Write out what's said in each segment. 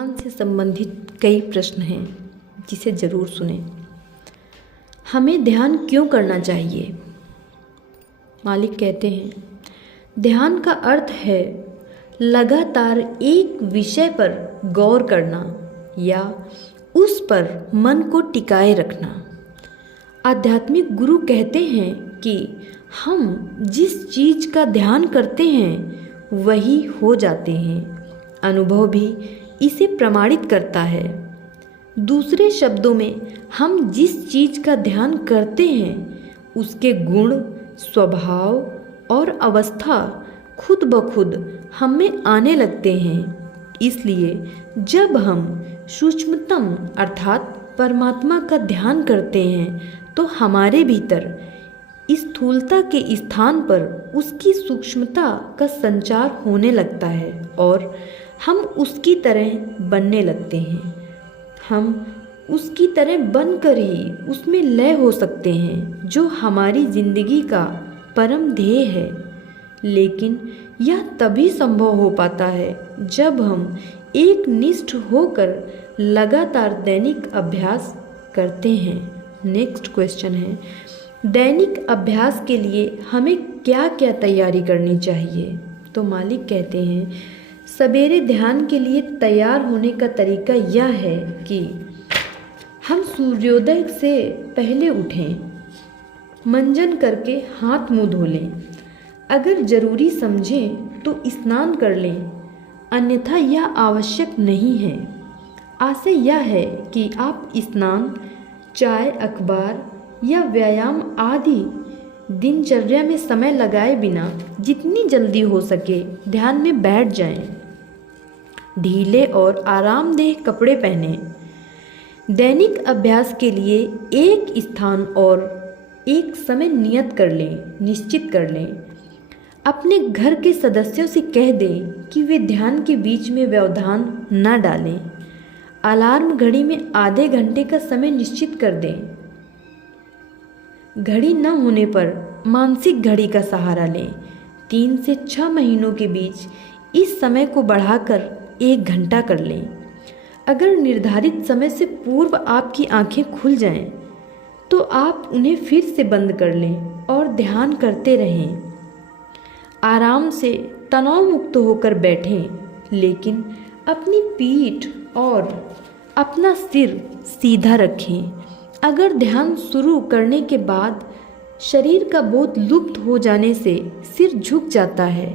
ध्यान से संबंधित कई प्रश्न हैं जिसे ज़रूर सुने। हमें ध्यान क्यों करना चाहिए? मालिक कहते हैं, ध्यान का अर्थ है लगातार एक विषय पर गौर करना या उस पर मन को टिकाए रखना। आध्यात्मिक गुरु कहते हैं कि हम जिस चीज़ का ध्यान करते हैं वही हो जाते हैं। अनुभव भी इसे प्रमाणित करता है। दूसरे शब्दों में, हम जिस चीज़ का ध्यान करते हैं उसके गुण, स्वभाव और अवस्था खुद ब खुद हम में आने लगते हैं। इसलिए जब हम सूक्ष्मतम अर्थात परमात्मा का ध्यान करते हैं तो हमारे भीतर स्थूलता के स्थान पर उसकी सूक्ष्मता का संचार होने लगता है और हम उसकी तरह बनने लगते हैं। हम उसकी तरह बनकर ही उसमें लय हो सकते हैं, जो हमारी जिंदगी का परम ध्येय है। लेकिन यह तभी संभव हो पाता है जब हम एक निष्ठ होकर लगातार दैनिक अभ्यास करते हैं। नेक्स्ट क्वेश्चन है, दैनिक अभ्यास के लिए हमें क्या क्या तैयारी करनी चाहिए? तो मालिक कहते हैं, सवेरे ध्यान के लिए तैयार होने का तरीका यह है कि हम सूर्योदय से पहले उठें, मंजन करके हाथ मुंह धो लें, अगर ज़रूरी समझें तो स्नान कर लें, अन्यथा यह आवश्यक नहीं है। आशय यह है कि आप स्नान, चाय, अखबार या व्यायाम आदि दिनचर्या में समय लगाए बिना जितनी जल्दी हो सके ध्यान में बैठ जाएं। ढीले और आरामदेह कपड़े पहनें। दैनिक अभ्यास के लिए एक स्थान और एक समय निश्चित कर लें। अपने घर के सदस्यों से कह दें कि वे ध्यान के बीच में व्यवधान न डालें। अलार्म घड़ी में आधे घंटे का समय निश्चित कर दें। घड़ी न होने पर मानसिक घड़ी का सहारा लें। 3 से 6 महीनों के बीच इस समय को बढ़ाकर 1 घंटा कर लें। अगर निर्धारित समय से पूर्व आपकी आंखें खुल जाएं, तो आप उन्हें फिर से बंद कर लें और ध्यान करते रहें। आराम से तनाव मुक्त होकर बैठें, लेकिन अपनी पीठ और अपना सिर सीधा रखें। अगर ध्यान शुरू करने के बाद शरीर का बोध लुप्त हो जाने से सिर झुक जाता है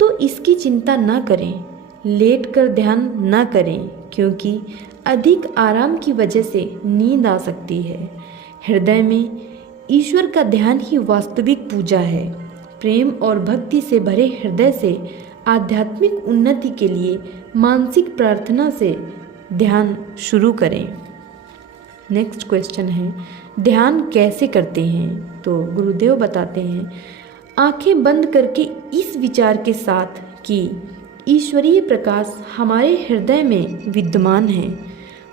तो इसकी चिंता न करें। लेटकर ध्यान न करें, क्योंकि अधिक आराम की वजह से नींद आ सकती है। हृदय में ईश्वर का ध्यान ही वास्तविक पूजा है। प्रेम और भक्ति से भरे हृदय से आध्यात्मिक उन्नति के लिए मानसिक प्रार्थना से ध्यान शुरू करें। नेक्स्ट क्वेश्चन है, ध्यान कैसे करते हैं? तो गुरुदेव बताते हैं, आंखें बंद करके इस विचार के साथ कि ईश्वरीय प्रकाश हमारे हृदय में विद्यमान है,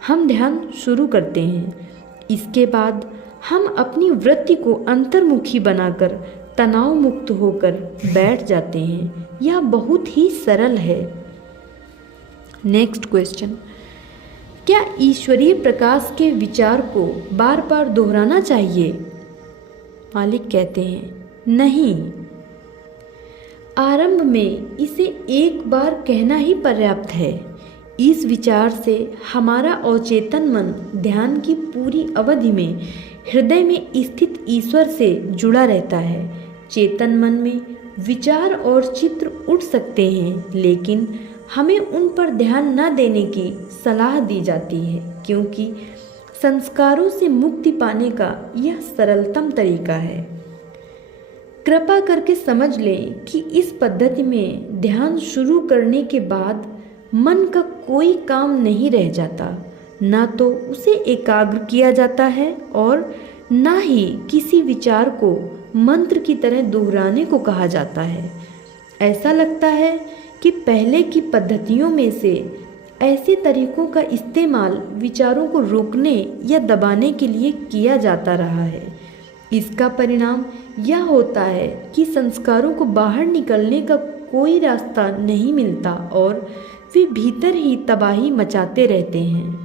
हम ध्यान शुरू करते हैं। इसके बाद हम अपनी वृत्ति को अंतर्मुखी बनाकर तनाव मुक्त होकर बैठ जाते हैं। यह बहुत ही सरल है। नेक्स्ट क्वेश्चन, क्या ईश्वरीय प्रकाश के विचार को बार बार दोहराना चाहिए? मालिक कहते हैं, नहीं। आरंभ में इसे एक बार कहना ही पर्याप्त है। इस विचार से हमारा अवचेतन मन ध्यान की पूरी अवधि में हृदय में स्थित ईश्वर से जुड़ा रहता है। चेतन मन में विचार और चित्र उठ सकते हैं, लेकिन हमें उन पर ध्यान न देने की सलाह दी जाती है, क्योंकि संस्कारों से मुक्ति पाने का यह सरलतम तरीका है। कृपा करके समझ लें कि इस पद्धति में ध्यान शुरू करने के बाद मन का कोई काम नहीं रह जाता, ना तो उसे एकाग्र किया जाता है और ना ही किसी विचार को मंत्र की तरह दोहराने को कहा जाता है। ऐसा लगता है कि पहले की पद्धतियों में से ऐसे तरीकों का इस्तेमाल विचारों को रोकने या दबाने के लिए किया जाता रहा है। इसका परिणाम यह होता है कि संस्कारों को बाहर निकलने का कोई रास्ता नहीं मिलता और वे भीतर ही तबाही मचाते रहते हैं।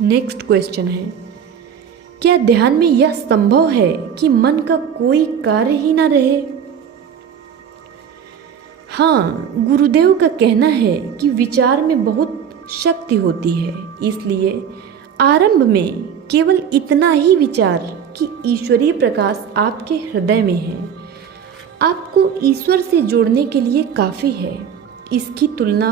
नेक्स्ट क्वेश्चन है, क्या ध्यान में यह संभव है कि मन का कोई कार्य ही ना रहे? हाँ, गुरुदेव का कहना है कि विचार में बहुत शक्ति होती है, इसलिए आरंभ में केवल इतना ही विचार कि ईश्वरीय प्रकाश आपके हृदय में है आपको ईश्वर से जोड़ने के लिए काफ़ी है। इसकी तुलना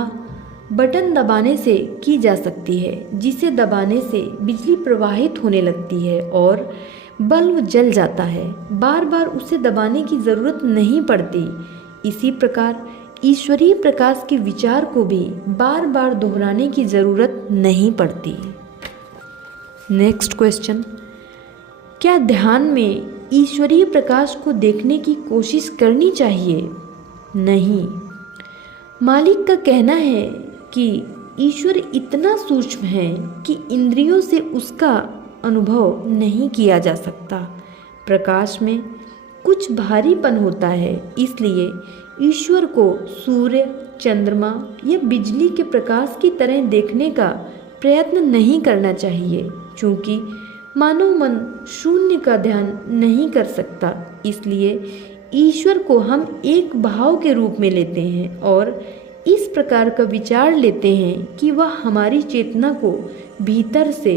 बटन दबाने से की जा सकती है, जिसे दबाने से बिजली प्रवाहित होने लगती है और बल्ब जल जाता है। बार बार उसे दबाने की ज़रूरत नहीं पड़ती। इसी प्रकार ईश्वरीय प्रकाश के विचार को भी बार बार दोहराने की ज़रूरत नहीं पड़ती। नेक्स्ट क्वेश्चन, क्या ध्यान में ईश्वरीय प्रकाश को देखने की कोशिश करनी चाहिए? नहीं। मालिक का कहना है कि ईश्वर इतना सूक्ष्म है कि इंद्रियों से उसका अनुभव नहीं किया जा सकता। प्रकाश में कुछ भारीपन होता है, इसलिए ईश्वर को सूर्य, चंद्रमा या बिजली के प्रकाश की तरह देखने का प्रयत्न नहीं करना चाहिए, क्योंकि मानव मन शून्य का ध्यान नहीं कर सकता। इसलिए ईश्वर को हम एक भाव के रूप में लेते हैं और इस प्रकार का विचार लेते हैं कि वह हमारी चेतना को भीतर से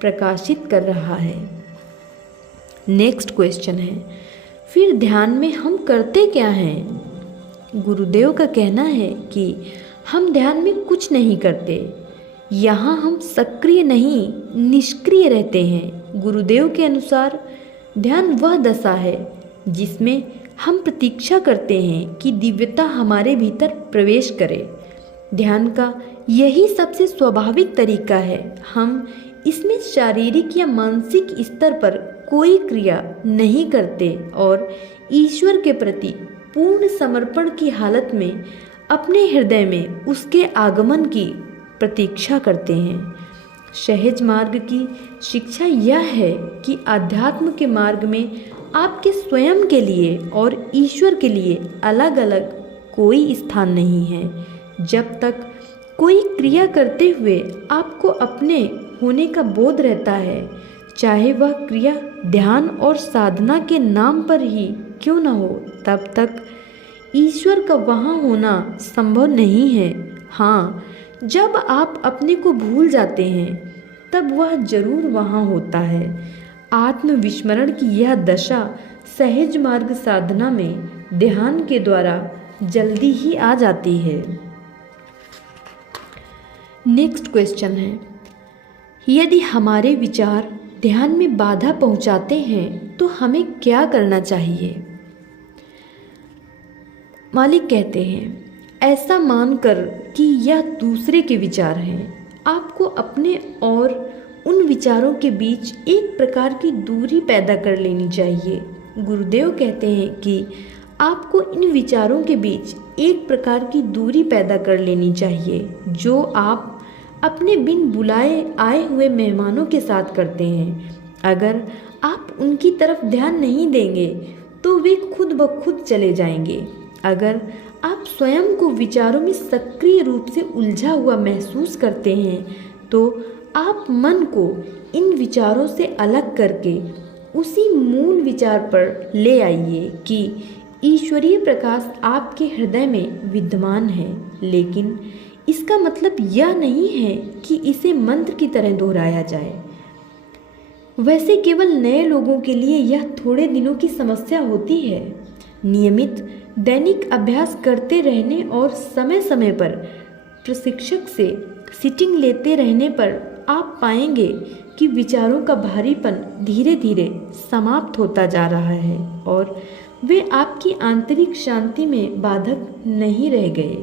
प्रकाशित कर रहा है। नेक्स्ट क्वेश्चन है, फिर ध्यान में हम करते क्या हैं? गुरुदेव का कहना है कि हम ध्यान में कुछ नहीं करते। यहाँ हम सक्रिय नहीं, निष्क्रिय रहते हैं। गुरुदेव के अनुसार ध्यान वह दशा है जिसमें हम प्रतीक्षा करते हैं कि दिव्यता हमारे भीतर प्रवेश करे। ध्यान का यही सबसे स्वाभाविक तरीका है। हम इसमें शारीरिक या मानसिक स्तर पर कोई क्रिया नहीं करते और ईश्वर के प्रति पूर्ण समर्पण की हालत में अपने हृदय में उसके आगमन की प्रतीक्षा करते हैं। सहज मार्ग की शिक्षा यह है कि अध्यात्म के मार्ग में आपके स्वयं के लिए और ईश्वर के लिए अलग अलग कोई स्थान नहीं है। जब तक कोई क्रिया करते हुए आपको अपने होने का बोध रहता है, चाहे वह क्रिया ध्यान और साधना के नाम पर ही क्यों न हो, तब तक ईश्वर का वहाँ होना संभव नहीं है। हाँ, जब आप अपने को भूल जाते हैं तब वह जरूर वहाँ होता है। आत्मविस्मरण की यह दशा सहज मार्ग साधना में ध्यान के द्वारा जल्दी ही आ जाती है। नेक्स्ट क्वेश्चन है, यदि हमारे विचार ध्यान में बाधा पहुंचाते हैं तो हमें क्या करना चाहिए? मालिक कहते हैं, ऐसा मानकर कि यह दूसरे के विचार हैं, आपको अपने और उन विचारों के बीच एक प्रकार की दूरी पैदा कर लेनी चाहिए। गुरुदेव कहते हैं कि आपको इन विचारों के बीच एक प्रकार की दूरी पैदा कर लेनी चाहिए, जो आप अपने बिन बुलाए आए हुए मेहमानों के साथ करते हैं। अगर आप उनकी तरफ ध्यान नहीं देंगे तो वे खुद ब खुद चले जाएंगे। अगर आप स्वयं को विचारों में सक्रिय रूप से उलझा हुआ महसूस करते हैं तो आप मन को इन विचारों से अलग करके उसी मूल विचार पर ले आइए कि ईश्वरीय प्रकाश आपके हृदय में विद्यमान है। लेकिन इसका मतलब यह नहीं है कि इसे मंत्र की तरह दोहराया जाए। वैसे केवल नए लोगों के लिए यह थोड़े दिनों की समस्या होती है। नियमित दैनिक अभ्यास करते रहने और समय समय पर प्रशिक्षक से सीटिंग लेते रहने पर आप पाएंगे कि विचारों का भारीपन धीरे धीरे समाप्त होता जा रहा है और वे आपकी आंतरिक शांति में बाधक नहीं रह गए।